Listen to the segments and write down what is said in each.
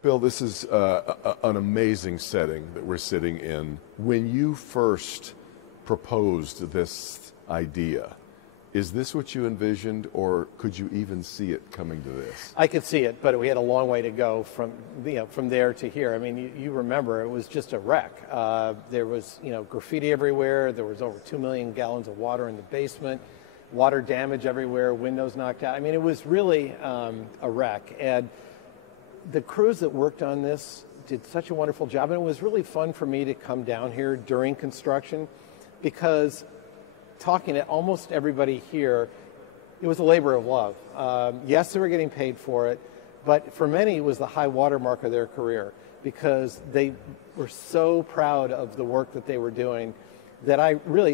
Bill, this is an amazing setting that we're sitting in. When you first proposed this idea, is this what you envisioned, or could you even see it coming to this? I could see it, but we had a long way to go from from there to here. I mean, you remember it was just a wreck. There was graffiti everywhere. There was over 2 million gallons of water in the basement, water damage everywhere, windows knocked out. I mean, it was really a wreck. And the crews that worked on this did such a wonderful job, and it was really fun for me to come down here during construction, because talking to almost everybody here, it was a labor of love. Yes, they were getting paid for it, but for many it was the high watermark of their career, because they were so proud of the work that they were doing that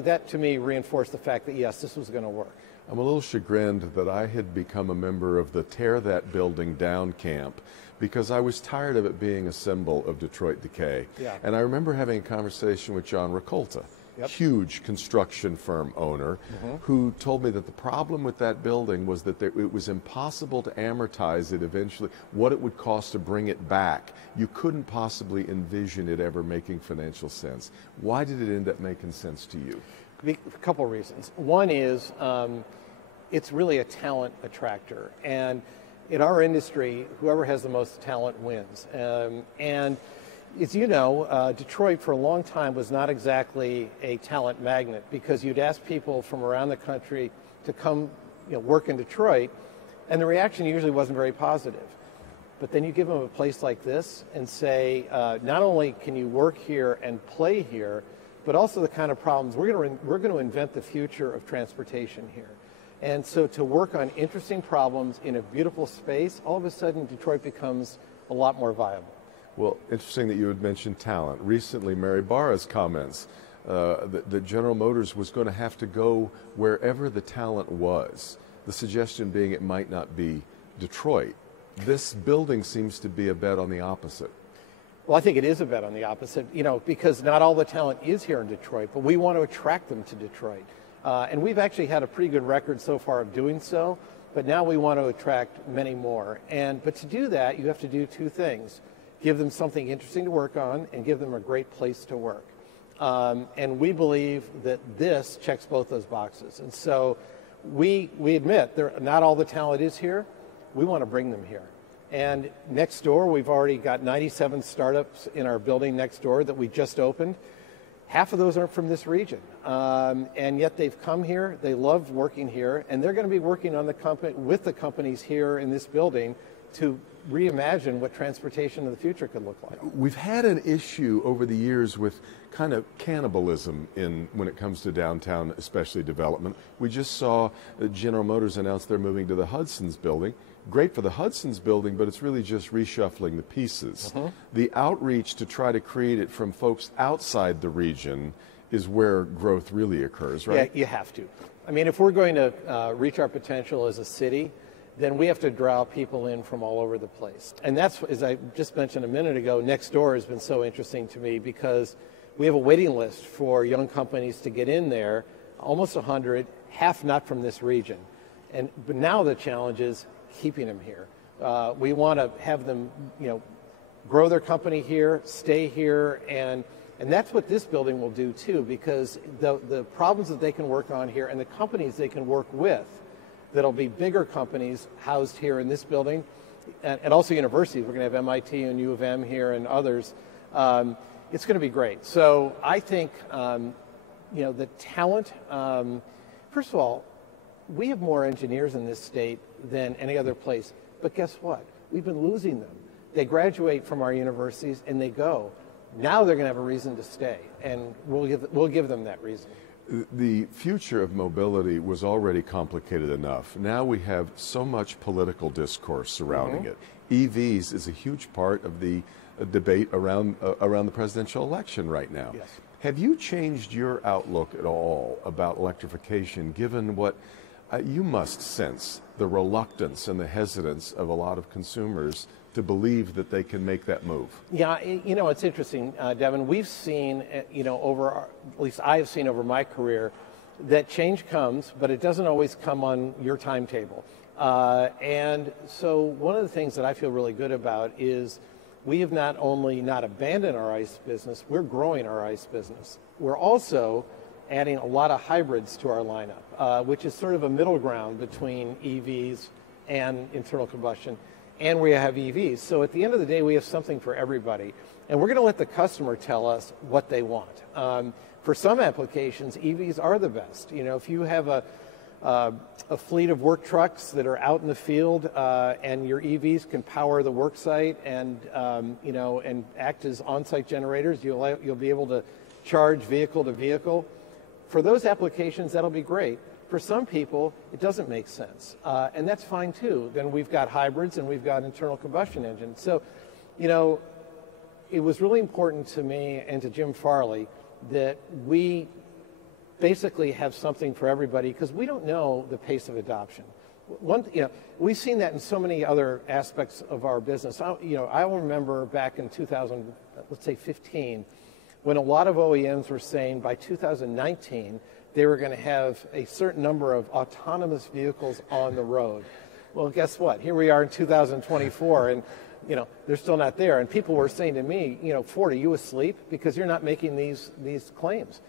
that to me reinforced the fact that yes, this was going to work. I'm a little chagrined that I had become a member of the Tear That Building Down camp, because I was tired of it being a symbol of Detroit decay. Yeah. And I remember having a conversation with John Rakolta, huge construction firm owner, who told me that the problem with that building was that it was impossible to amortize it eventually, what it would cost to bring it back. You couldn't possibly envision it ever making financial sense. Why did it end up making sense to you? A couple of reasons. One is it's really a talent attractor. And in our industry, whoever has the most talent wins. And as you know, Detroit for a long time was not exactly a talent magnet, because you'd ask people from around the country to come work in Detroit, and the reaction usually wasn't very positive. But then you give them a place like this and say, not only can you work here and play here, but also the kind of problems we're going to invent the future of transportation here. And so to work on interesting problems in a beautiful space, all of a sudden Detroit becomes a lot more viable. Well, interesting that you had mentioned talent. Recently, Mary Barra's comments that General Motors was going to have to go wherever the talent was. The suggestion being it might not be Detroit. This building seems to be a bet on the opposite. Well, I think it is a bet on the opposite, because not all the talent is here in Detroit, but we want to attract them to Detroit. And we've actually had a pretty good record so far of doing so, but now we want to attract many more. But to do that, you have to do two things. Give them something interesting to work on, and give them a great place to work. And we believe that this checks both those boxes. And so we admit not all the talent is here. We want to bring them here. And next door, we've already got 97 startups in our building next door that we just opened. Half of those aren't from this region. And yet they've come here, they love working here, and they're going to be working on with the companies here in this building to reimagine what transportation of the future could look like. We've had an issue over the years with kind of cannibalism when it comes to downtown, especially development. We just saw General Motors announce they're moving to the Hudson's building. Great for the Hudson's building, but it's really just reshuffling the pieces. The outreach to try to create it from folks outside the region is where growth really occurs, right? Yeah, you have to. I mean, if we're going to reach our potential as a city, then we have to draw people in from all over the place. And that's, as I just mentioned a minute ago, next door has been so interesting to me, because we have a waiting list for young companies to get in there, almost 100, half not from this region. But now the challenge is keeping them here. We want to have them, grow their company here, stay here, and that's what this building will do too, because the problems that they can work on here and the companies they can work with, that'll be bigger companies housed here in this building, and also universities. We're going to have MIT and U of M here and others. It's going to be great. So I think, the talent, first of all, we have more engineers in this state than any other place. But guess what? We've been losing them. They graduate from our universities and they go. Now they're going to have a reason to stay, and we'll give them that reason. The future of mobility was already complicated enough. Now we have so much political discourse surrounding it. EVs is a huge part of the debate around the presidential election right now. Yes. Have you changed your outlook at all about electrification, given what you must sense, the reluctance and the hesitance of a lot of consumers to believe that they can make that move? Yeah, it's interesting, Devin. We've seen, at least I've seen over my career, that change comes, but it doesn't always come on your timetable. And so one of the things that I feel really good about is we have not only not abandoned our ICE business, we're growing our ICE business. We're also adding a lot of hybrids to our lineup, which is sort of a middle ground between EVs and internal combustion, and we have EVs. So at the end of the day, we have something for everybody, and we're going to let the customer tell us what they want. For some applications, EVs are the best. You know, if you have a fleet of work trucks that are out in the field, and your EVs can power the work site and and act as on-site generators, you'll be able to charge vehicle to vehicle. For those applications, that'll be great. For some people, it doesn't make sense, and that's fine too. Then we've got hybrids and we've got internal combustion engines. So, you know, it was really important to me and to Jim Farley that we basically have something for everybody, because we don't know the pace of adoption. We've seen that in so many other aspects of our business. I remember back in 2015, when a lot of OEMs were saying by 2019 they were going to have a certain number of autonomous vehicles on the road. Well, guess what? Here we are in 2024, and they're still not there. And people were saying to me, Ford, are you asleep? Because you're not making these claims.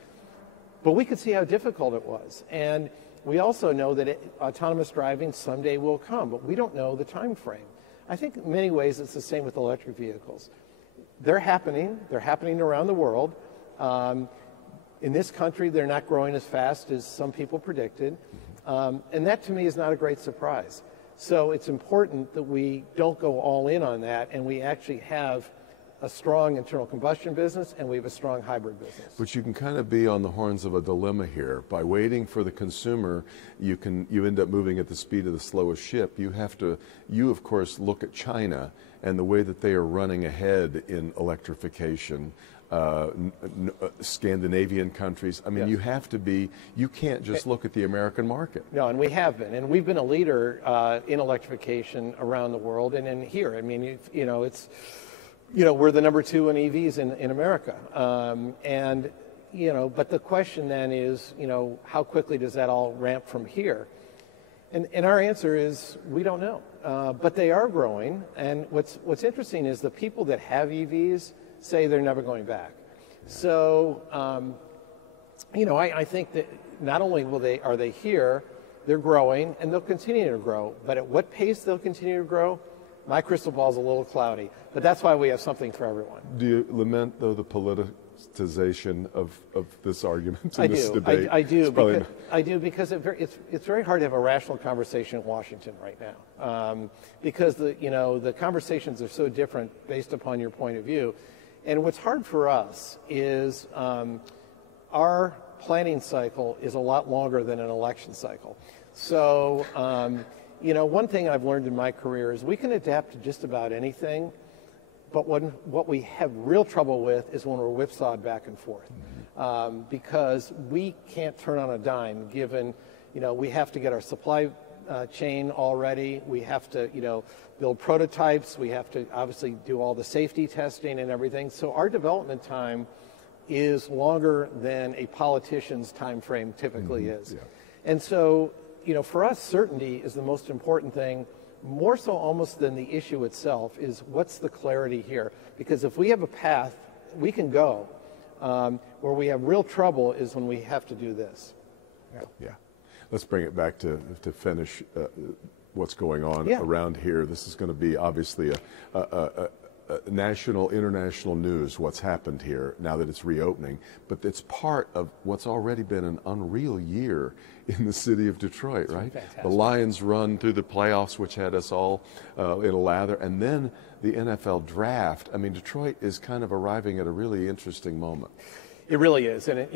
But we could see how difficult it was. And we also know that autonomous driving someday will come, but we don't know the time frame. I think in many ways it's the same with electric vehicles. They're happening around the world. In this country, they're not growing as fast as some people predicted. And that to me is not a great surprise. So it's important that we don't go all in on that, and we actually have a strong internal combustion business, and we have a strong hybrid business. But you can kind of be on the horns of a dilemma here. By waiting for the consumer, you end up moving at the speed of the slowest ship. You of course look at China and the way that they are running ahead in electrification. Scandinavian countries. I mean, yes. You can't just look at the American market. No, and we have been. And we've been a leader in electrification around the world and in here. I mean, we're the number 2 in EVs in America. But the question then is, how quickly does that all ramp from here? And our answer is, we don't know. But they are growing. And what's interesting is the people that have EVs say they're never going back. So, I think that not only are they here, they're growing, and they'll continue to grow. But at what pace they'll continue to grow, my crystal ball is a little cloudy. But that's why we have something for everyone. Do you lament, though, the politicization of this argument in this debate? I do. Because it's very hard to have a rational conversation in Washington right now, because the conversations are so different based upon your point of view. And what's hard for us is our planning cycle is a lot longer than an election cycle. So, one thing I've learned in my career is we can adapt to just about anything, but what we have real trouble with is when we're whipsawed back and forth, because we can't turn on a dime given, we have to get our supply chain all ready. We have to, build prototypes. We have to obviously do all the safety testing and everything. So our development time is longer than a politician's time frame typically is. Yeah. And so, for us, certainty is the most important thing, more so almost than the issue itself, is what's the clarity here? Because if we have a path, we can go. Where we have real trouble is when we have to do this. Yeah. Let's bring it back to finish what's going on around here. This is going to be obviously a national, international news, what's happened here now that it's reopening. But it's part of what's already been an unreal year in the city of Detroit, right? Fantastic. The Lions run through the playoffs, which had us all in a lather, and then the NFL draft. I mean, Detroit is kind of arriving at a really interesting moment. It really is, and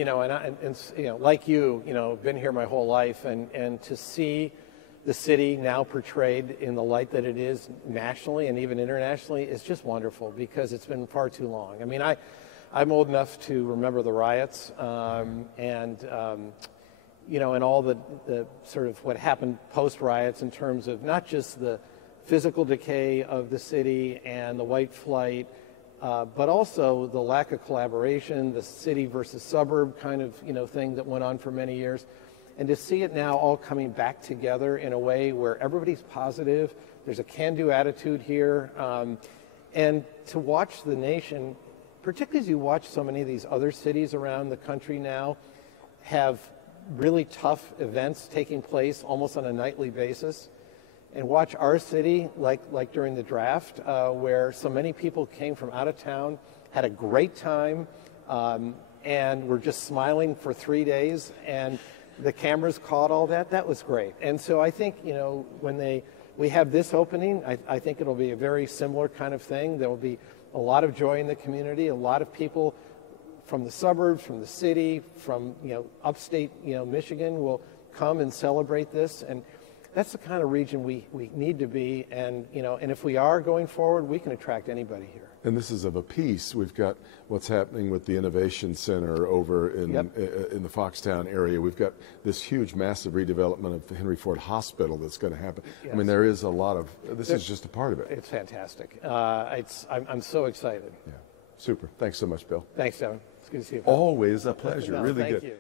like you, been here my whole life, and to see the city now portrayed in the light that it is nationally and even internationally is just wonderful, because it's been far too long. I mean, I'm old enough to remember the riots, and all the sort of what happened post riots in terms of not just the physical decay of the city and the white flight, but also the lack of collaboration, the city versus suburb kind of thing that went on for many years. And to see it now all coming back together in a way where everybody's positive, there's a can-do attitude here, And to watch the nation, particularly as you watch so many of these other cities around the country now, have really tough events taking place almost on a nightly basis, and watch our city, like during the draft, where so many people came from out of town, had a great time, and were just smiling for 3 days, and the cameras caught all that. That was great. And so I think, when we have this opening, I think it'll be a very similar kind of thing. There will be a lot of joy in the community, a lot of people from the suburbs, from the city, from upstate Michigan will come and celebrate this, and that's the kind of region we need to be. And and if we are going forward, we can attract anybody here. And this is of a piece. We've got what's happening with the Innovation Center over in in the Foxtown area. We've got this huge, massive redevelopment of the Henry Ford Hospital that's going to happen. Yes. I mean, there is a lot of. This is just a part of it. It's fantastic. I'm so excited. Yeah, super. Thanks so much, Bill. Thanks, Devin. It's good to see you. Always a pleasure. No, really thank good. You.